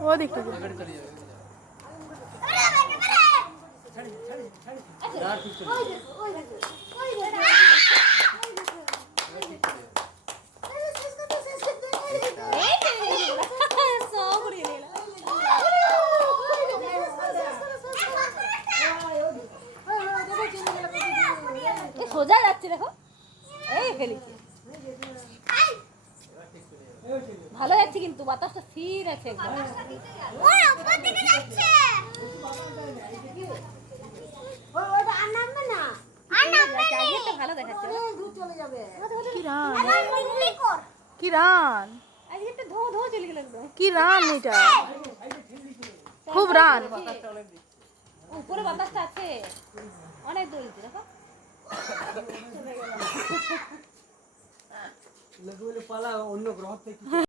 ও দেখতে সোজা যাচ্ছে দেখো, এই ফেলেছি, ভালো যাচ্ছে কিন্তু বাতাসটা স্থির আছে একদম। ভালো দেখাচ্ছে, কি রান, ধো ধো চলে গেল একদম। কি রান এটা, খুব রান। উপরে বাতাসটা আছে, অনেক দূর দেখো। পালা অন্য গ্রহ থেকে